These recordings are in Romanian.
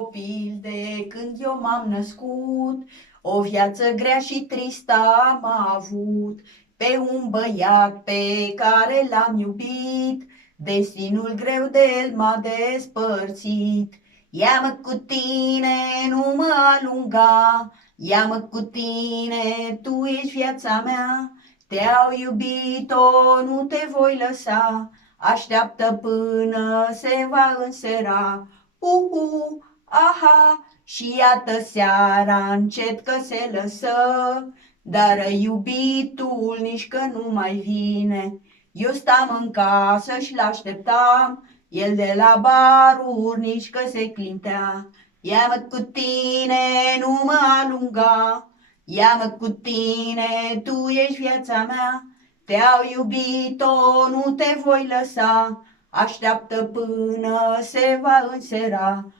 Copil de când eu m-am născut, o viață grea și tristă am avut. Pe un băiat pe care l-am iubit, destinul greu de el m-a despărțit. Ia-mă cu tine, nu mă alunga, ia-mă cu tine, tu ești viața mea. Te-au iubit-o, nu te voi lăsa, așteaptă până se va însera. Aha, și iată seara încet că se lăsă, dar iubitul nici că nu mai vine. Eu stam în casă și l-așteptam, el de la baruri nici că se clintea. Ia-mă cu tine, nu mă alunga, ia-mă cu tine, tu ești viața mea. Te-au iubit-o, nu te voi lăsa, așteaptă până se va însera.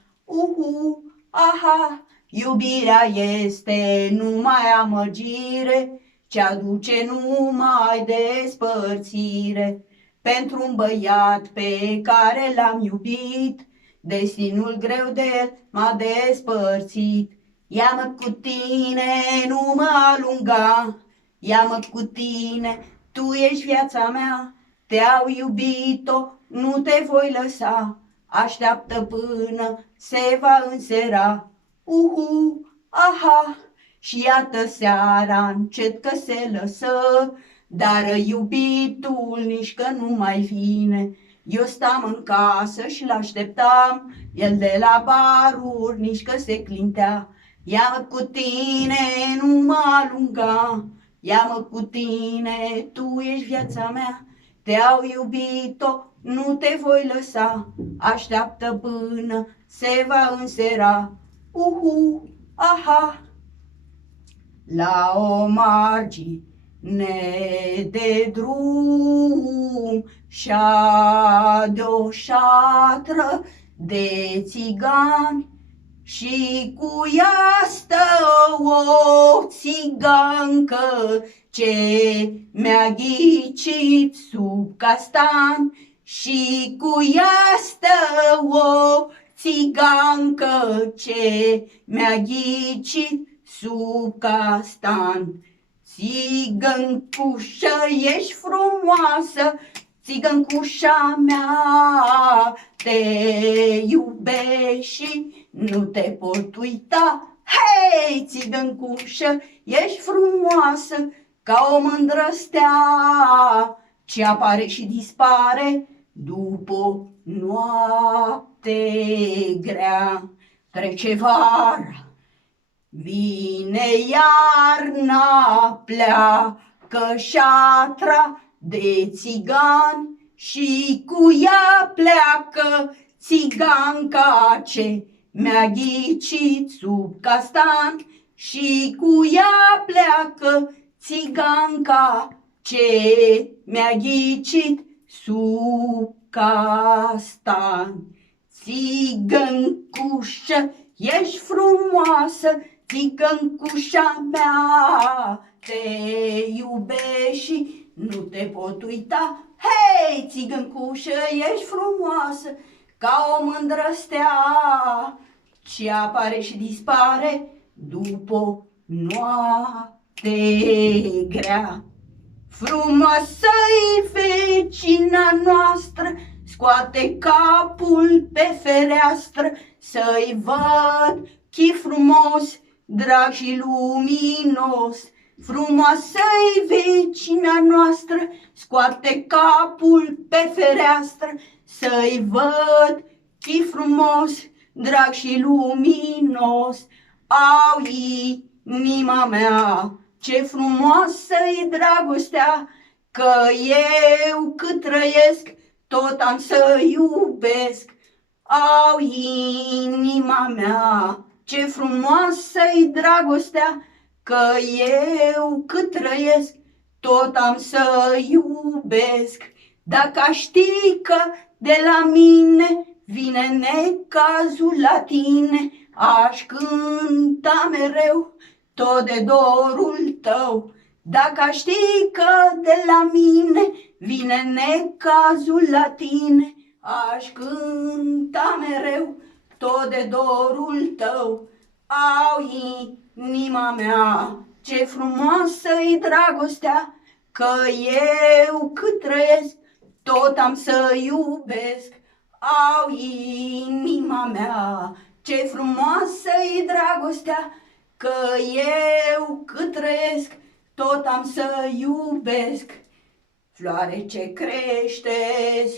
Aha, iubirea este numai amăgire, ce aduce numai despărțire. Pentru un băiat pe care l-am iubit, destinul greu de el m-a despărțit. Ia-mă cu tine, nu mă alunga, ia-mă cu tine, tu ești viața mea. Te-au iubit-o, nu te voi lăsa, așteaptă până se va însera. Aha, și iată seara încet că se lăsă, dar iubitul nici că nu mai vine. Eu stam în casă și l-așteptam, el de la baruri nici că se clintea. Ia-mă cu tine, nu mă alunga, ia-mă cu tine, tu ești viața mea. Te-au iubit-o, nu te voi lăsa, așteaptă până se va însera. Aha, la o margine de drum și-a de-o șatră de țigani, și cu ea stă o țigancă ce mi-a ghicit sub castan, și cu ea stă o țigancă ce mi-a ghicit sub castan. Țigăncușă, ești frumoasă, țigăncușa mea, te iubesc și nu te pot uita. Hei, țigăncușă, ești frumoasă ca o mândră stea, ce apare și dispare după noapte grea. Trece vara, vine iarna, pleacă șatra de țigani, și cu ea pleacă țiganca ce mi-a ghicit sub castan, și cu ea pleacă țiganca ce mi-a ghicit sub castan. Țigăncușă, ești frumoasă, țigăncușa mea, te iubesc și nu te pot uita. Hei, țigăncușă, ești frumoasă ca o mândră stea, ce apare și dispare după noapte grea. Frumoasă-i vecina noastră, scoate capul pe fereastră, să-i văd chi frumos, drag și luminos. Frumoasă-i vecina noastră, scoate capul pe fereastră, să-i văd chi frumos, drag și luminos. Au, inima mea, ce frumoasă-i dragostea, că eu cât trăiesc tot am să iubesc. Au, inima mea, ce frumoasă-i dragostea, că eu cât trăiesc tot am să iubesc. Dacă aș ști că de la mine vine necazul la tine, aș cânta mereu tot de dorul tău. Dacă aș ști că de la mine vine necazul la tine, aș cânta mereu tot de dorul tău. Au, inima mea, ce frumoasă-i dragostea, că eu cât trăiesc, tot am să iubesc. Au, inima mea, ce frumoasă-i dragostea, că eu cât trăiesc, tot am să iubesc. Floare ce crește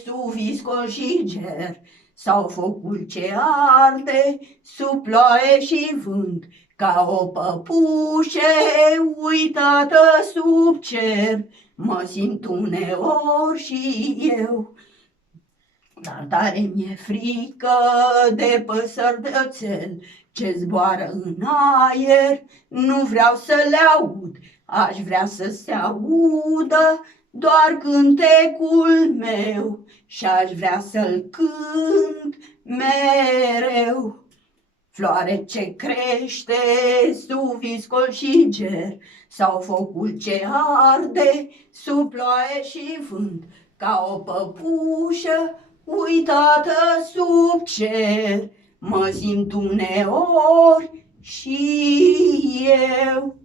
sub viscol și ger, sau focul ce arde sub ploaie și vânt, ca o păpușe uitată sub cer, mă simt uneori și eu. Dar tare mi-e frică de păsări de oțel ce zboară în aer, nu vreau să le aud, aș vrea să se audă doar cântecul meu și aș vrea să-l cânt mereu. Floare ce crește sub viscol și ger, sau focul ce arde sub ploaie și vânt, ca o păpușă uitată sub cer, mă simt uneori și eu.